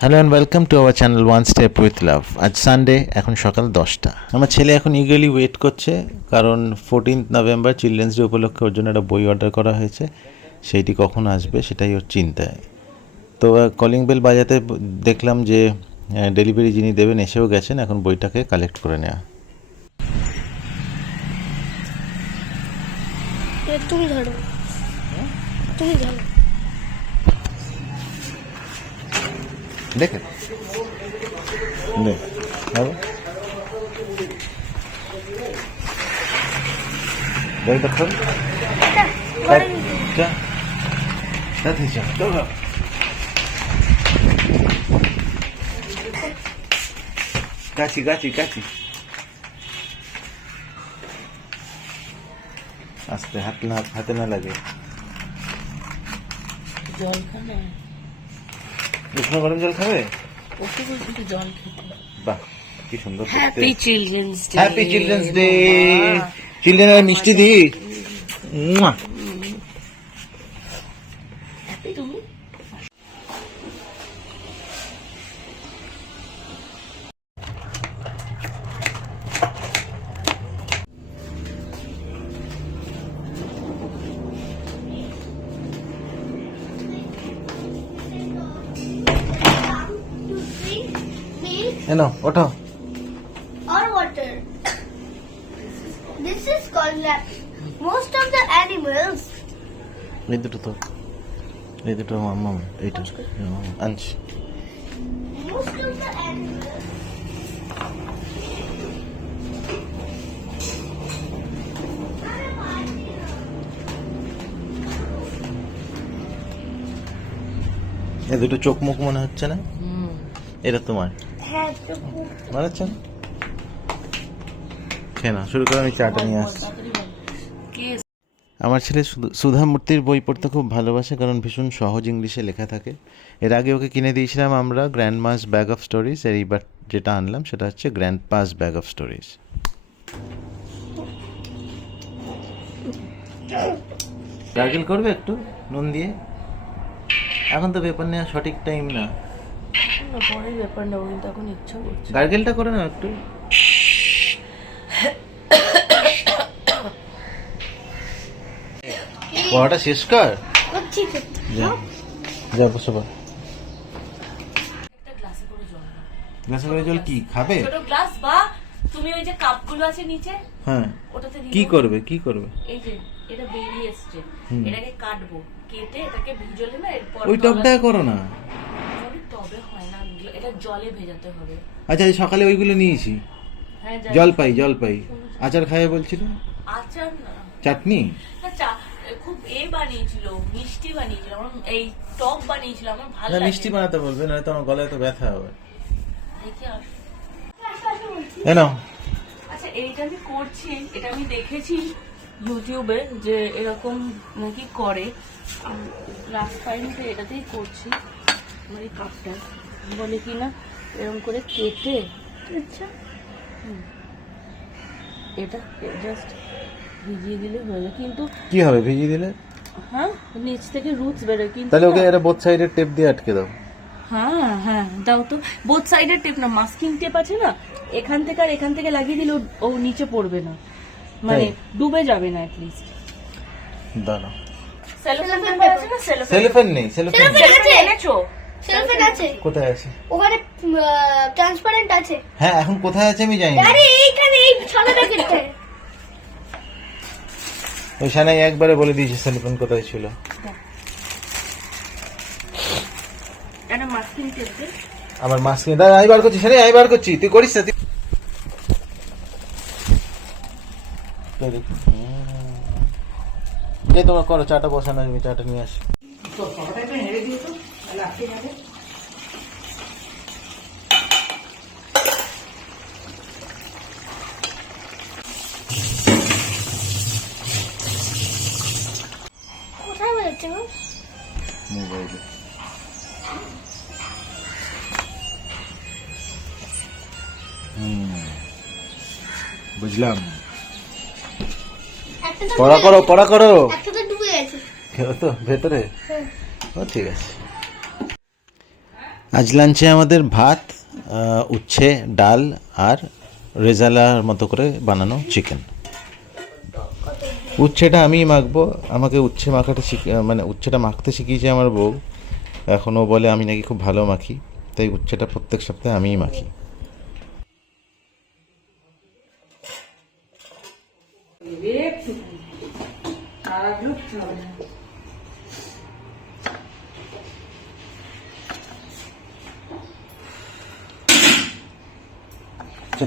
Hello and welcome to our channel one step with love. আজ Sunday, এখন সকাল 10টা। আমার ছেলে এখন ইগারলি ওয়েট করছে, কারণ 14th নভেম্বর চিলড্রেন্স ডে উপলক্ষে ওর জন্য একটা বই অর্ডার করা হয়েছে। সেইটি কখন আসবে সেটাই ওর চিন্তায়। তো কলিং বেল বাজাতে দেখলাম যে ডেলিভারি যিনি দেবেন এসেও গেছেন, এখন বইটাকে কালেক্ট করে নেওয়া। তুমি ধরো, তুমি ধরো। দেখে বইটা খোল। কাছি কাছি কাছি আস্তে, হাতে না লাগে। জল খাবে, উষ্ণ গরম জল খাবে? ওকে বলছি জল খেতে। বাহ, কি সুন্দর। Happy children's day. Happy children's day. চিলড্রেনের মিষ্টি দি। হ্যাপি তুমি? To drink milk এনো ওঠো। or water. This is called lapping. Most of the animals এই দুটো তো, এই দুটো মাম্মাম, এইটা আনছি। most of the animals এই দুটো চোখ মুখ মনে হচ্ছে না? এটা তোমার have to মনে হচ্ছে না? খেয়ে না, শুরু করে আমি চাটা নিয়ে আসছি। আমার ছেলে সুধা মূর্তির বই পড়তে খুব ভালোবাসে, কারণ ভীষণ সহজ ইংলিশে লেখা থাকে। এর আগে ওকে কিনে দিয়েছিলাম আমরা grand ma's bag of stories, আর এইবার যেটা আনলাম সেটা হচ্ছে grand pa's bag of stories. Gargle করবে একটু নুন দিয়ে? এখন তো পেপার নেওয়া সঠিক টাইম না। পরের ব্যাপার না, ওই তখন ইচ্ছা করছে। গার্গেলটা করে না একটু। পড়াটা শেষ কর। করছি তো। যা যা বসে পড়। একটা গ্লাসে করে জল দাও। গ্লাসে করে জল কি খাবে? ছোট গ্লাস, বা তুমি ওই যে কাপগুলো আছে নিচে, হ্যাঁ, ওটাতে দিয়ে কি দাও। করবে কি করবে? এই যে এটা বেরিয়ে এসছে, এটাকে কাটবো, কেটে এটাকে ভিজলে না, এরপর ওই টপটায় করো না। তবে হয় না, এটা জলে ভেজাতে হবে। আচ্ছা, এই সকালে ওইগুলো নিয়েছি। হ্যাঁ, জলপাই আচার খাবে বলছিল। আচার না, চাটনি। না, খুব বানিয়েছিল, মিষ্টি বানিয়েছিল, আমার এই টক বানিয়েছিল, আমার ভালো না, লাগে। মিষ্টি বানাতে বলবে, না তো আমার গলায় তো ব্যথা হবে। দেখি আসো। এনো আচ্ছা, এইটা আমি করছি, এটা আমি দেখেছি ইউটিউবে যে এরকম নাকি করে। লাস্ট টাইমে এটাতেই করছি। আমার এই কাপটা বলে কি না, এরকম করে কেটে, আচ্ছা, এটা জাস্ট ভিজিয়ে দিলে হয়ে যায়। কিন্তু কি হবে ভিজিয়ে দিলে? হ্যাঁ, নিচ থেকে রুটস বেরোয়, কিন্তু তাহলে ওকে না- এটা বোথ সাইডের টেপ দিয়ে আটকে দাও। হ্যাঁ হ্যাঁ, দাও তো। বোথ সাইডের টেপ না, মাস্কিং টেপ আছে না, এখান থেকে আর এখান থেকে লাগিয়ে দিলে ও নিচে পড়বে না, মানে ডুবে যাবে না অ্যাটলিস্ট। দাঁড়াও, সেলোফেন পেপার আছে না, সেলোফেন নেই। সেলোফেন এনেছো? সেলফেন আছে কোথায় আছে? ওখানে, ট্রান্সপারেন্ট আছে। হ্যাঁ, এখন কোথায় আছে আমি জানি না। আরে এইখানে, এই ছানাটা কেটে। ওই সানাই একবারে বলে দিয়েছে সেলোফেন কোথায় ছিল। একটা মাস্কিং টেপ দে। আমার মাস্ক নিয়ে দাঁড়া, আমি বার করছি। সানাই আমি বার করছি, তুই করিস না। যে তোমার করো, চাটা বসানো, আমি চাটা নিয়ে আসি। কোথায় বেরোচ্ছে গো? মোবাইলে। বুঝলাম। একটা তো পড়া করো, পড়া করো। একটা তো ডুবে গেছে। তো ভেতরে। হ্যাঁ। ও ঠিক আছে। আজ লাঞ্চে আমাদের ভাত, উচ্ছে, ডাল আর রেজালার মতো করে বানানো চিকেন। উচ্ছেটা আমিই মাখবো, আমাকে উচ্ছে মাখাটা মানে উচ্ছেটা মাখতে শিখিয়েছে আমার বউ। এখনও বলে আমি নাকি খুব ভালো মাখি, তাই উচ্ছেটা প্রত্যেক সপ্তাহে আমিই মাখি।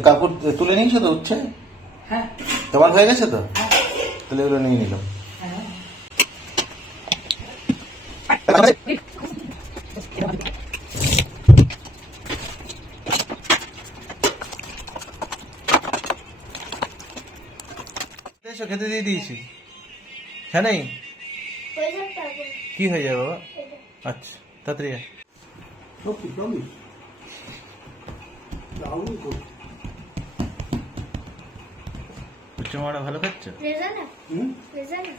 কাকুর তুলে নিয়েছো তো উচ্ছে? হ্যাঁ তোমার হয়ে গেছে তো? তাহলে এগুলো নিয়ে নিলাম। এসো, খেতে দিয়ে দিয়েছি। হ্যাঁ নেই হয়ে যাবে তারপর কি হয়ে যাবে বাবা? এটা। আচ্ছা তাড়াতাড়ি আয়। উচ্চ মারা ভালো খাচ্ছ? রেজানা রেজানা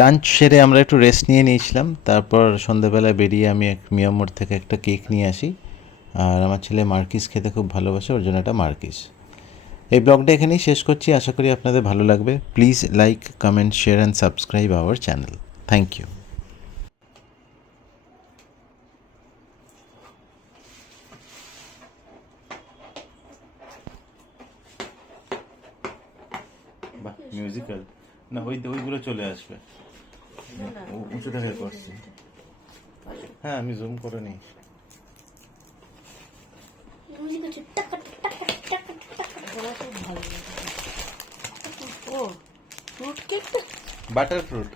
লাঞ্চ সেরে আমরা একটু রেস্ট নিয়ে নিয়েছিলাম। তারপর সন্ধ্যাবেলায় বেরিয়ে আমি মিয়ামোড় থেকে একটা কেক নিয়ে আসি। আর আমার ছেলে মার্কিস খেতে খুব ভালোবাসে, ওর জন্য একটা মার্কিস। এই ব্লগটা এখানেই শেষ করছি, আশা করি আপনাদের ভালো লাগবে। Please like, comment, share and subscribe our channel. Thank you. বাহ, মিউজিক্যাল না, ওইগুলো চলে আসবে। উঁচু থেকে করছি। হ্যাঁ, আমি জুম করে নিই। মিউজিক হচ্ছে টাক টাক টাক টাক টাক। খুব ভালো লাগে। ও ফ্রুট কেকটা বাটার ফ্রুট।